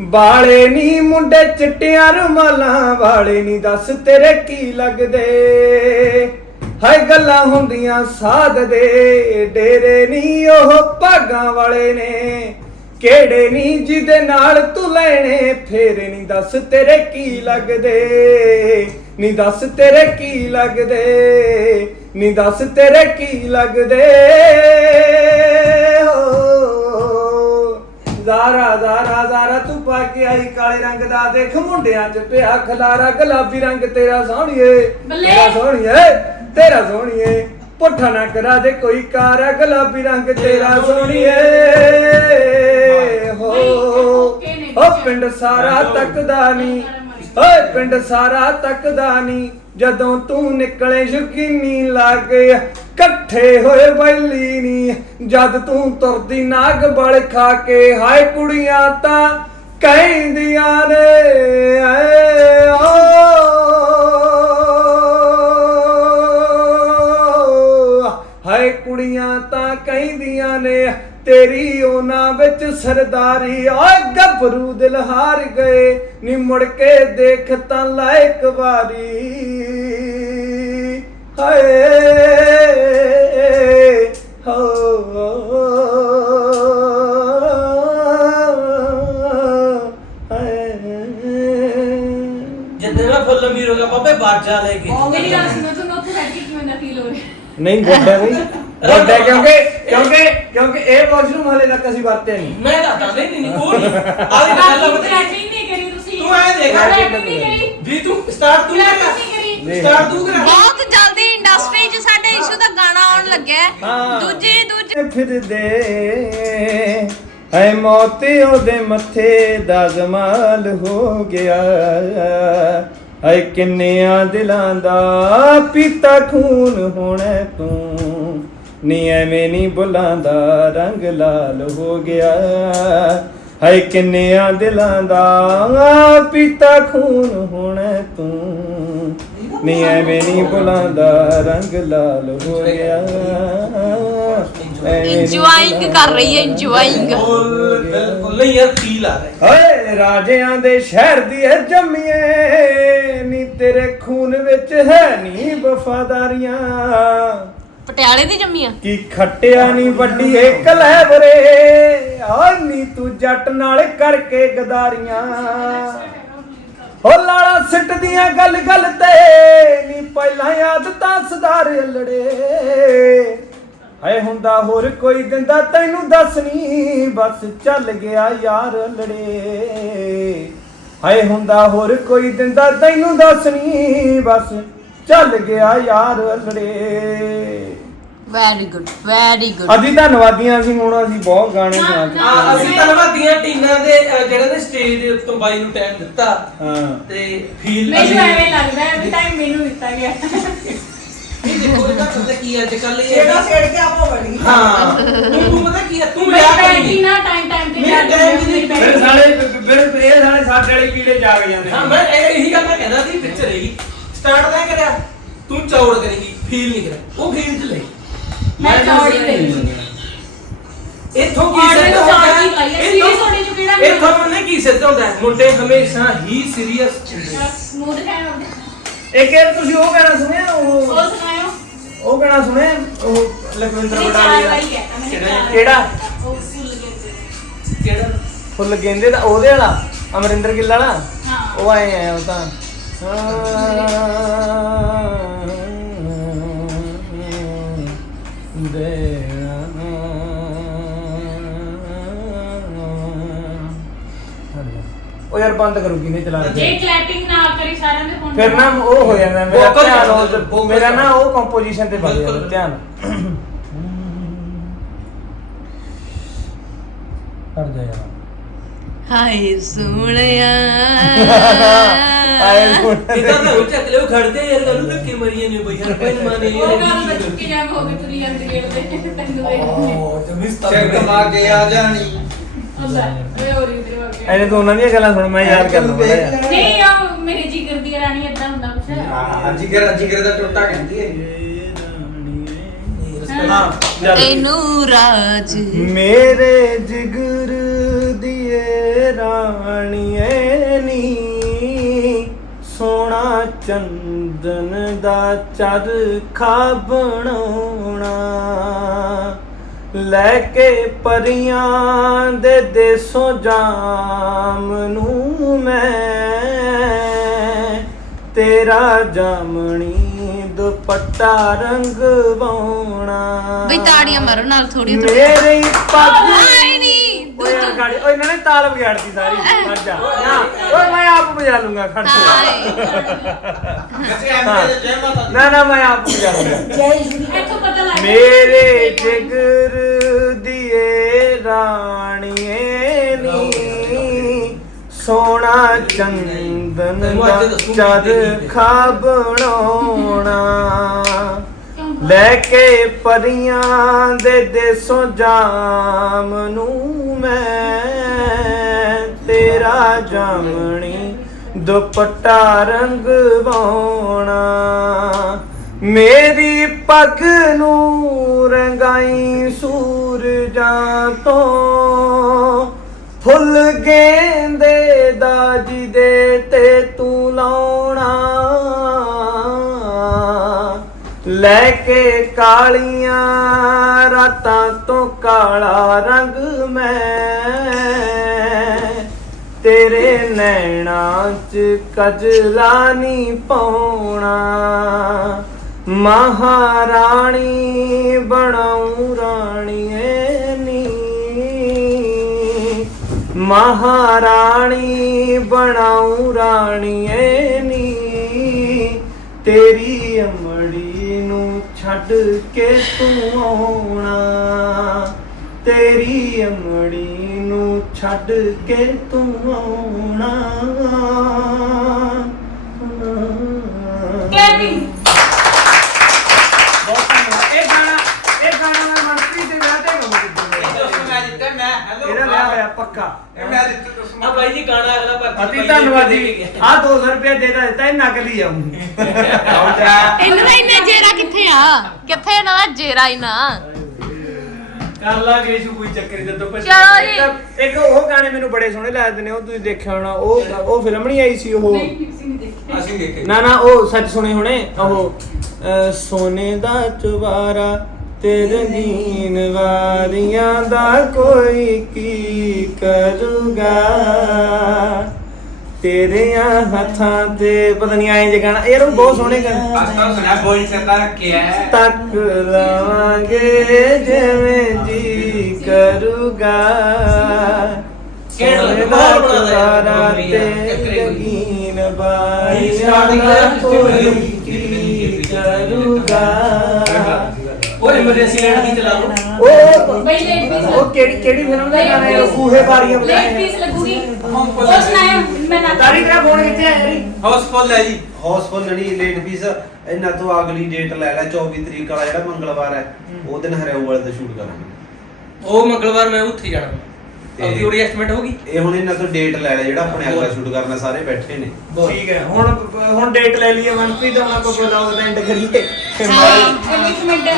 [SPEAKER 7] ਵਾਲੇ ਨੀ ਮੁੰਡੇ ਚਿੱਟੀਆਂ ਰੁਮਾਲਾਂ, ਵਾਲੇ ਨੀ ਦੱਸ ਤੇਰੇ ਕੀ ਲੱਗਦੇ? ਹਾਏ ਗੱਲਾਂ ਹੁੰਦੀਆਂ ਸਾਧ ਦੇ, ਡੇਰੇ ਨੀ ਉਹ ਭਾਗਾਂ ਵਾਲੇ ਨੇ। ਕਿਹੜੇ ਨੀ ਜਿਹਦੇ ਨਾਲ ਤੂੰ ਲੈਣੇ, ਫੇਰ ਨੀ ਦੱਸ ਤੇਰੇ ਕੀ ਲੱਗਦੇ? ਨੀ ਦੱਸ ਤੇਰੇ ਕੀ ਲੱਗਦੇ? ਨੀ ਦੱਸ ਤੇਰੇ ਕੀ ਲੱਗਦੇ? ਜ਼ਾਰਾ ਜ਼ਾਰਾ ਜ਼ਾਰਾ ਤੂੰ ਪਾ ਕੇ ਆਈ ਕਾਲੇ ਰੰਗ ਦਾ। ਦੇਖ ਮੁੰਡਿਆਂ 'ਚ ਪਿਆ ਖਲਾਰਾ ਗੁਲਾਬੀ ਰੰਗ ਤੇਰਾ ਸੋਹਣੀਏ।
[SPEAKER 4] ਬੱਲੇ।
[SPEAKER 7] ਤੇਰਾ ਸੋਹਣੀਏ ਤੇਰਾ ਸੋਹਣੀਏ। ਪੁੱਠਾ ਨਾ ਕਰਾ ਦੇ ਕੋਈ ਕਾਰ ਗੁਲਾਬੀ ਰੰਗ ਤੇਰਾ ਸੋਹਣੀਏ। ਹੋ ਓ ਪਿੰਡ ਸਾਰਾ ਤੱਕਦਾ ਨਹੀਂ। ਓਏ ਪਿੰਡ ਸਾਰਾ ਤੱਕਦਾ ਨਹੀਂ ਜਦੋਂ ਤੂੰ ਨਿਕਲੇ ਯਕੀਨੀ ਲੱਗ, ਇਕੱਠੇ ਹੋਏ ਬੈਲੀ ਨਹੀਂ ਜਦ ਤੂੰ ਤੁਰਦੀ ਨਾਗ ਬਲ ਖਾ ਕੇ, ਹਾਏ ਕੁੜੀਆਂ ਤਾਂ ਕਹਿੰਦੀਆਂ ਨੇ ਐ ਹਾਏ ਕੁੜੀਆਂ ਤਾਂ ਕਹਿੰਦੀਆਂ ਨੇ ਤੇਰੀ ਉਹਨਾਂ ਵਿੱਚ ਸਰਦਾਰੀ ਓਏ ਗੱਭਰੂ ਦਿਲ ਹਾਰ ਗਏ ਨੀ ਮੁੜ ਕੇ ਦੇਖ ਤਾਂ ਲੈ ਇੱਕ ਵਾਰੀ। ਹਾਏ ਹਾਏ
[SPEAKER 6] ਜਿੱਦੇ ਮੈਂ ਫੁੱਲ ਅਮੀਰ ਹੋ ਗਿਆ ਬਾਬੇ ਬਾਜਾ ਲੈ ਕੇ।
[SPEAKER 4] ਮੇਰੀ ਗੱਲ ਸੁਣੋ ਤੁਹਾਨੂੰ ਉੱਥੇ ਬੈਠ ਕੇ ਕਿਵੇਂ ਦਾ ਫੀਲ ਹੋ ਰਿਹਾ?
[SPEAKER 7] ਨਹੀਂ ਗੋਡਾ ਨਹੀਂ। ਗੋਡਾ ਕਿਉਂਕਿ ਕਿਉਂਕਿ ਇਹ ਵਾਸ਼ਰੂਮ ਹਲੇ ਤੱਕ ਅਸੀਂ ਵਰਤਿਆ ਨਹੀਂ।
[SPEAKER 6] ਮੈਂ ਦੱਸਦਾ ਨਹੀਂ ਨਹੀਂ ਨਹੀਂ, ਉਹ ਨਹੀਂ। ਆਹ
[SPEAKER 4] ਬਾਕੀ
[SPEAKER 6] ਗੱਲ ਬਤਾ
[SPEAKER 4] threatening ਨਹੀਂ ਕਰੀ ਤੁਸੀਂ।
[SPEAKER 6] ਤੂੰ ਐਂ ਦੇਖ,
[SPEAKER 4] threatening ਨਹੀਂ ਕਰੀ।
[SPEAKER 6] ਵੀ ਤੂੰ ਸਟਾਰਟ ਤੂੰ
[SPEAKER 4] threatening ਨਹੀਂ ਕਰੀ।
[SPEAKER 7] ਨਹੀਂ।
[SPEAKER 6] ਸਟਾਰਟ ਤੂੰ ਕਰਾ।
[SPEAKER 1] ਬਹੁਤ ਜਲਦੀ ਇੰਡਸਟਰੀ 'ਚ ਸਾਡੇ ਇਸ਼ੂ ਦਾ ਗਾਣਾ ਆਉਣ ਲੱਗਿਆ ਹੈ।
[SPEAKER 7] ਹਾਂ।
[SPEAKER 1] ਦੂਜੀ ਦੂਜੀ
[SPEAKER 7] ਫਿਰਦੇ ਹੈ ਮੌਤ ਉਹਦੇ ਮੱਥੇ ਦਾ ਜਮਾਲ ਹੋ ਗਿਆ। ਹੈ ਕਿੰਨਿਆਂ ਦਿਲਾਂ ਦਾ ਪੀਤਾ ਖੂਨ ਹੋਣਾ ਤੂੰ। ਨੀ ਐਵੇਂ ਨਹੀਂ ਬੁਲਾਂਦਾ ਰੰਗ ਲਾਲ ਹੋ ਗਿਆ। ਹੈ ਕਿੰਨਿਆਂ ਦਿਲਾਂ ਦਾ ਪੀਤਾ ਖੂਨ ਹੋਣਾ ਤੂੰ। ਨੀ ਐਵੇਂ ਨਹੀਂ ਬੁਲਾਂਦਾ ਰੰਗ ਲਾਲ ਹੋ ਗਿਆ।
[SPEAKER 1] ਇੰਜੋਇੰਗ ਕਰ ਰਹੀ ਹੈ ਇੰਜੋਇੰਗ
[SPEAKER 6] ਬਿਲਕੁਲ ਨਹੀਂ ਯਾਰ ਫੀਲ ਆ ਰਿਹਾ
[SPEAKER 7] ਓਏ ਰਾਜਿਆਂ ਦੇ ਸ਼ਹਿਰ ਦੀ ਐ ਜੰਮੀਏ। ਨੀ ਤੇਰੇ ਖੂਨ ਵਿੱਚ ਹੈ ਨੀ ਵਫਾਦਾਰੀਆਂ।
[SPEAKER 1] ਪਟਿਆਲੇ ਦੀ ਜੰਮੀਆਂ
[SPEAKER 7] ਕੀ ਖੱਟਿਆ ਨੀ ਵੱਡੀ ਏ ਕਲੈਬਰੇ ਓ ਨੀ ਤੂੰ ਜੱਟ ਨਾਲ ਕਰਕੇ ਗਦਾਰੀਆਂ। ਓ ਲਾਲਾ ਸਿੱਟਦੀਆਂ ਗੱਲ ਗੱਲ ਤੇ ਨੀ ਪਹਿਲਾਂ ਆਦਤਾਂ ਸੁਧਾਰ ਲੜੇ। ਹਾਏ ਹੁੰਦਾ ਹੋਰ ਕੋਈ ਦਿੰਦਾ ਤੈਨੂੰ ਦੱਸ ਨੀ, ਬਸ ਚੱਲ ਗਿਆ ਯਾਰ ਲੜੇ। ਹਾਏ ਹੁੰਦਾ ਹੋਰ ਕੋਈ ਦਿੰਦਾ ਤੈਨੂੰ ਦੱਸ ਨੀ, ਬਸ ਚੱਲ ਗਿਆ ਯਾਰ ਲੜੇ।
[SPEAKER 1] ਵੈਰੀ ਗੁੱਡ ਵੈਰੀ ਗੁੱਡ
[SPEAKER 7] ਅਸੀਂ ਧੰਨਵਾਦੀਆਂ ਸੀ ਹੁਣ ਅਸੀਂ ਬਹੁਤ ਗਾਣੇ
[SPEAKER 4] ਨਾ।
[SPEAKER 6] ਆ ਅਸੀਂ ਧੰਨਵਾਦੀਆਂ ਟੀਨਾਂ ਦੇ ਅਹ, ਜਿਹੜੇ ਨੇ ਸਟੇਜ ਦੇ ਉੱਤੋਂ ਬਾਈ ਨੂੰ ਟਾਈਮ ਦਿੱਤਾ।
[SPEAKER 7] ਹਾਂ।
[SPEAKER 6] ਤੇ ਫੀਲ
[SPEAKER 4] ਮੈਨੂੰ ਐਵੇਂ ਲੱਗਦਾ ਹੈ ਵੀ ਟਾਈਮ ਮੈਨੂੰ ਦਿੱਤਾ ਗਿਆ।
[SPEAKER 6] ਇਹ ਦੇਖੋ ਇਹਦਾ ਪਤਾ ਕੀ ਅੱਜ ਕੱਲ ਇਹ
[SPEAKER 5] ਛੇੜਾ ਛੇੜ ਕੇ ਆਪੋ ਬੜੀ
[SPEAKER 6] ਹਾਂ। ਤੂੰ ਤੂੰ ਪਤਾ ਕੀ ਹੈ ਤੂੰ
[SPEAKER 4] ਮੈਂ
[SPEAKER 6] ਵਿਆਹ
[SPEAKER 4] ਬੈਠੀ
[SPEAKER 6] ਕਰੇਂਗੀ
[SPEAKER 4] ਨਾ ਟਾਈਮ ਟਾਈਮ ਤੇ
[SPEAKER 6] ਮੇਰੇ time ਦੀ ਨਹੀਂ,
[SPEAKER 7] ਫਿਰ ਸਾਲੇ ਫਿਰ ਇਹ ਸਾਲੇ ਸਾਡੇ ਵਾਲੇ ਕੀੜੇ ਜਾਗ ਜਾਂਦੇ
[SPEAKER 6] ਹਾਂ ਮੈਂ ਇਹ ਇਹੀ ਗੱਲ ਮੈਂ ਕਹਿੰਦਾ ਸੀ ਪਿਕਚਰ ਰਹੀ। ਸਟਾਰਟ ਤਾਂ ਕਰਿਆ ਤੂੰ ਚੌੜ ਕਰੇਗੀ ਫੀਲ ਨਹੀਂ ਕਰਿਆ। ਉਹ ਫੀਲ ਚ ਲਈ।
[SPEAKER 4] ਮੈਂ ਚੌੜੀ ਲਈ।
[SPEAKER 6] ਇੱਥੋਂ ਕੀ
[SPEAKER 4] Order
[SPEAKER 6] ਸਿੱਧ ਹੁੰਦਾ?
[SPEAKER 4] ਚੌੜੀ ਹੈ,
[SPEAKER 6] ਹੈ
[SPEAKER 4] serious ਹੋਣੇ ਚ ਕਿਹੜਾ ਨਹੀਂ
[SPEAKER 6] ਇੱਥੋਂ ਉਹਨੇ ਕੀ ਸਿੱਧ ਹੁੰਦਾ? ਹੈ ਮੁੰਡੇ ਹਮੇਸ਼ਾ ਹੀ ਸੀਰੀਅਸ ਹੁੰਦੇ
[SPEAKER 4] ਮੂਡ ਹੁੰਦੇ
[SPEAKER 7] ਇੱਕ ਯਾਰ ਤੁਸੀਂ ਉਹ ਗਾਣਾ ਸੁਣਿਆ? ਉਹ
[SPEAKER 4] ਉਹ ਸੁਣਾਇਓ।
[SPEAKER 7] ਉਹ ਗਾਣਾ ਸੁਣਿਆ? ਉਹ ਲਖਵਿੰਦਰ
[SPEAKER 4] ਚਾਰ ਵਾਰੀ ਹੈ।
[SPEAKER 7] ਕਿਹੜਾ- ਕਿਹੜਾ?
[SPEAKER 4] ਉਹ ਭੁੱਲ ਗਏ ਤੇ।
[SPEAKER 6] ਕਿਹੜਾ?
[SPEAKER 7] ਫੁੱਲ ਗੇਂਦੇ ਦਾ ਉਹਦੇ ਵਾਲਾ? ਅਮਰਿੰਦਰ ਗਿੱਲ ਵਾਲਾ?
[SPEAKER 4] ਹਾਂ।
[SPEAKER 7] ਉਹ ਆਏ ਆ ਉਹ ਤਾਂ। ਉਹ ਯਾਰ ਬੰਦ ਕਰੋ ਕਿਨੇ ਚਲਾ
[SPEAKER 4] ਜੇ
[SPEAKER 7] ਕੇ
[SPEAKER 4] ਕਲੈਪਿੰਗ ਨਾ ਕਰੀ ਸਾਰਿਆਂ ਦੇ ਫੋਨ
[SPEAKER 7] ਫਿਰ ਨਾ ਉਹ ਹੋ ਜਾਂਦਾ ਮੇਰਾ
[SPEAKER 6] Vocal
[SPEAKER 7] ਧਿਆਨ ਉਹ-
[SPEAKER 6] vocal
[SPEAKER 7] ਮੇਰਾ ਨਾ। ਉਹ ਕੰਪੋਜੀਸ਼ਨ ਤੇ ਵੱਜ ਜਾਂਦਾ
[SPEAKER 6] ਬਿਲਕੁਲ।
[SPEAKER 7] ਧਿਆਨ। ਕਰ ਜਾ ਯਾਰ।
[SPEAKER 1] ਹਾਏ ਸੋਹਣਿਆ।
[SPEAKER 7] ਆਏ ਹੁਣ
[SPEAKER 6] ਇਦਾਂ ਨਾ ਉੱਚਾ ਚੱਕ ਲਿਓ ਖੜਦੇ ਯਾਰ ਗੱਲ ਧੱਕੇ ਮਰੀਏ ਨੇ ਬਈ ਹਰ ਕੋਈ ਮਾਨੇ
[SPEAKER 4] ਉਹ ਗੱਲ ਤਾਂ ਚੁੱਕੀ ਜਾਂ ਹੋ ਗਈ ਤੁਰੀ ਜਾਂਦੀ ਗੇੜ ਦੇ ਤੈਨੂੰ ਦੇਖਦੇ
[SPEAKER 2] ਚੈੱਕ ਮਾ ਕੇ ਆ ਜਾਣੀ।
[SPEAKER 4] ਅੱਲਾ ਓਏ ਹੋ ਰਹੀ
[SPEAKER 7] ਐਨੇ ਤਾਂ ਉਹਨਾਂ ਦੀਆਂ ਗੱਲਾਂ ਸੁਣ ਮੈਂ ਯਾਦ ਕਰ ਲਵਾਂ ਯਾਰ
[SPEAKER 4] ਨਹੀਂ ਆ ਮੇਰੇ ਜਿਗਰ ਦੀ ਰਾਣੀ ਏਦਾਂ ਹੁੰਦਾ ਕੁਛ।
[SPEAKER 2] ਹਾਂ ਜਿਗਰ ਜਿਗਰ ਦਾ ਟੋਟਾ ਕਹਿੰਦੀ ਹੈ।
[SPEAKER 1] ਤੈਨੂੰ ਰਾਜ।
[SPEAKER 7] ਮੇਰੇ ਜਿਗਰ ਦੀਏ ਰਾਣੀਏ ਨੀ ਸੋਹਣਾ ਚੰਦਨ ਦਾ ਚਰਖਾ ਬਣਾਉਣਾ। ਲੈ ਕੇ ਪਰੀਆਂ ਦੇ ਦੇਸੋਂ ਜਾਮ ਨੂੰ ਮੈਂ। ਤੇਰਾ ਜਾਮਣੀ ਦੁਪੱਟਾ ਰੰਗਵਾਉਣਾ।
[SPEAKER 1] ਬਈ ਤਾੜੀਆਂ ਮਾਰੋ ਨਾਲ ਥੋੜੀ
[SPEAKER 7] ਮੇਰੀ ਪੱਗ
[SPEAKER 1] ਨਹੀਂ।
[SPEAKER 7] ਓਏ ਯਾਰ ਗਾੜੀ ਓਏ ਇਹਨਾਂ ਨੇ ਤਾਲ ਵਿਗਾੜਤੀ ਸਾਰੀ ਮਰ ਜਾ। ਨਾ ਓਏ ਮੈਂ ਆਪ ਵਜਾ ਲੂੰਗਾ ਖੜ ਜਾ
[SPEAKER 1] ਹਾਏ
[SPEAKER 7] ਨਾ ਨਾ ਮੈਂ ਆਪ ਵਜਾ ਲੂੰਗਾ।
[SPEAKER 5] ਜੈ ਸ਼੍ਰੀ
[SPEAKER 4] ਇੱਥੋਂ ਪਤਾ
[SPEAKER 7] ਮੇਰੇ ਜਿਗਰ ਦੀਏ ਰਾਣੀਏ ਨੀ। ਸੋਹਣਾ ਚੰਦਨ ਦਾ ਬਣਾਉਣਾ। ਲੈ ਕੇ ਪਰੀਆਂ ਦੇ ਦੇਸੋਂ ਜਾਮ ਨੂੰ ਮੈਂ। ਤੇਰਾ ਜਾਮਣੀ ਦੁਪੱਟਾ ਰੰਗਵਾਉਣਾ। ਮੇਰੀ ਪੱਗ ਨੂੰ ਰੰਗਾਈ ਸੂਰਜਾਂ ਤੋਂ। ਫੁੱਲ ਗੇਂਦੇ ਦਾ ਜਿਹਦੇ ਤੇ ਤੂੰ ਲਾਉਣਾ। ਲੈ ਕੇ ਕਾਲੀਆਂ ਰਾਤਾਂ ਤੋਂ ਕਾਲਾ ਰੰਗ ਮੈਂ। ਤੇਰੇ ਨੈਣਾਂ ਚ ਕਜਲਾ ਨਹੀਂ ਪਾਉਣਾ। ਮਹਾਰਾਣੀ ਬਣਾਉ ਰਾਣੀਏ ਨੀ। ਮਹਾਰਾਣੀ ਬਣਾਉ ਰਾਣੀਏ ਨੀ। ਤੇਰੀ ਅਮੜੀ ਨੂੰ ਛੱਡ ਕੇ ਤੂੰ ਆਉਣਾ। ਤੇਰੀ ਅਮੜੀ ਨੂੰ ਛੱਡ ਕੇ ਤੂੰ ਆਉਣਾ
[SPEAKER 4] ਕਲੈਪਿੰਗ
[SPEAKER 7] ਬਹੁਤ ਧੰਨਵਾਦ। ਇਹ ਗਾਣਾ ਇਹ ਗਾਣਾ ਮੈਂ ਮਨਪ੍ਰੀਤ ਦੇ ਵਿਆਹ ਤੇ
[SPEAKER 2] ਇਹ ਦੋਸਤ
[SPEAKER 7] ਗਾਉਂਗਾ
[SPEAKER 2] ਮੈਂ ਦਿੱਤਾ ਮੈਂ ਹੈਲੋ
[SPEAKER 7] ਇਹਦਾ ਵਿਆਹ ਹੋਇਆ ਪੱਕਾ।
[SPEAKER 2] ਇਹ ਮੈਂ ਦਿੱਤਾ ਦੋਸਤ
[SPEAKER 6] ਆ ਬਾਈ ਜੀ ਗਾਣਾ ਅਗਲਾ ਪਰ
[SPEAKER 7] ਅਤੀ ਧੰਨਵਾਦੀ ਆ 200 ਰੁਪਏ ਦੇ ਦਾ ਦਿੱਤਾ ਇਹ ਨਕਲੀ ਆਉਂ
[SPEAKER 1] ਇਹਨਾਂ ਦਾ ਇੰਨਾ ਜੇਰਾ ਕਿੱਥੇ ਆ? ਕਿੱਥੇ ਇਹਨਾਂ ਦਾ ਜੇਰਾ ਇਨਾ?
[SPEAKER 7] ਕਰ ਲਾਂਗੇ ਇਸ਼ੂ ਕੋਈ ਚੱਕਰ ਨਹੀਂ ਤੇ
[SPEAKER 1] ਚਲੋ ਜੀ।
[SPEAKER 7] ਇੱਕ- ਉਹ ਗਾਣੇ ਮੈਨੂੰ ਬੜੇ ਸੋਹਣੇ ਲੱਗਦੇ ਨੇ ਉਹ ਤੁਸੀਂ ਦੇਖਿਆ ਹੋਣਾ ਉਹ ਉਹ ਫਿਲਮ ਨਹੀਂ ਆਈ ਸੀ ਉਹ?
[SPEAKER 4] ਨਹੀਂ ਫਿਕਸਿੰਗ ਦੇਖੀ।
[SPEAKER 2] ਅਸੀਂ ਦੇਖੇ।
[SPEAKER 7] ਨਾ ਨਾ ਉਹ ਸੱਚ ਸੁਣੇ ਹੋਣੇ ਉਹ ਸੋਨੇ ਦਾ ਚੁਬਾਰਾ ਤੇ ਰੰਗੀਨ ਵਾਰੀਆਂ ਦਾ ਕੋਈ ਕੀ ਕਰੂਗਾ? ਤੇਰਿਆਂ ਹੱਥਾਂ ਤੇ ਪਤਾ ਨਹੀਂ ਆਏ ਜੇ ਗਾਣਾ ਯਾਰ ਉਹ ਬਹੁਤ ਸੋਹਣੇ ਗਾਣੇ
[SPEAKER 2] ਅੱਜ ਕੱਲ ਸੁਣਾ ਬੋਲ ਕਰਦਾ ਰੱਖਿਆ
[SPEAKER 7] ਤੱਕ ਲਵਾਂਗੇ ਜਿਵੇਂ ਜੀ ਕਰੂਗਾ।
[SPEAKER 6] ਕਿਹੜਾ
[SPEAKER 7] ਸੋਨੇ ਦਾ
[SPEAKER 6] ਬਾਹਰ ਬਣਾ ਦੇ
[SPEAKER 7] ਚੁਬਾਰਾ
[SPEAKER 6] ਮੰਮੀ
[SPEAKER 7] ਤੇ। ਰੰਗੀਨ ਦਾ
[SPEAKER 6] ਦਾ
[SPEAKER 7] ਕੋਈ ਕੀ ਕਰੂਗਾ?
[SPEAKER 6] ਓਏ ਐਮਰਜੈਂਸੀ ਲੈਣ ਦੀ ਚਲਾ ਲਓ।
[SPEAKER 7] ਉਹ
[SPEAKER 4] ਬਈ ਲੇਟ ਫੀਸ
[SPEAKER 7] ਉਹ ਕਿਹੜੀ ਕਿਹੜੀ ਫਿਲਮ ਦਾ ਗਾਣਾ ਹੈ ਉਹ ਕੂਹੇ ਬਾਰੀਆਂ
[SPEAKER 4] ਲੇਟ ਫੀਸ ਲੱਗੂਗੀ। ਉਹ ਸੁਣਾਇਆ ਮੈਂ ਨਾ
[SPEAKER 7] ਤਾਰੀ ਤੇਰਾ ਫੋਨ ਕਿੱਥੇ ਹੈ ਯਾਰੀ
[SPEAKER 2] ਹਾਊਸਫੁੱਲ ਹੈ ਜੀ।
[SPEAKER 8] ਹਾਊਸਫੁੱਲ ਜਿਹੜੀ ਲੇਟ ਫੀਸ ਇਹਨਾਂ ਤੋਂ ਅਗਲੀ ਡੇਟ ਲੈ ਲੈ 24 ਤਰੀਕ ਵਾਲਾ ਜਿਹੜਾ ਮੰਗਲਵਾਰ ਹੈ। ਉਹ ਦਿਨ ਹਰਿਆਊ ਵਾਲੇ ਦਾ ਸ਼ੂਟ ਕਰਾਂਗੇ।
[SPEAKER 6] ਉਹ ਮੰਗਲਵਾਰ ਮੈਂ ਉੱਥੇ ਜਾਣਾ। ਆਪਦੀ ਉਹਦੀ ਐਸਟੀਮੇਟ ਹੋਗੀ
[SPEAKER 8] ਇਹ ਹੁਣ ਇਹਨਾਂ ਤੋਂ ਡੇਟ ਲੈ ਲੈ ਜਿਹੜਾ ਆਪਣੇ ਅਗਲਾ ਸ਼ੂਟ ਕਰਨਾ ਸਾਰੇ ਬੈਠੇ ਨੇ।
[SPEAKER 7] ਠੀਕ ਹੈ ਹੁਣ ਹੁਣ ਡੇਟ ਲੈ ਲਈਏ ਮਨਪ੍ਰੀਤ ਦਾ ਆਪਾਂ ਪ੍ਰੋਗਰਾਮ ਦਾ ਐਂਡ ਕਰੀਏ
[SPEAKER 4] ਇੱਕ ਮਿੰਟ।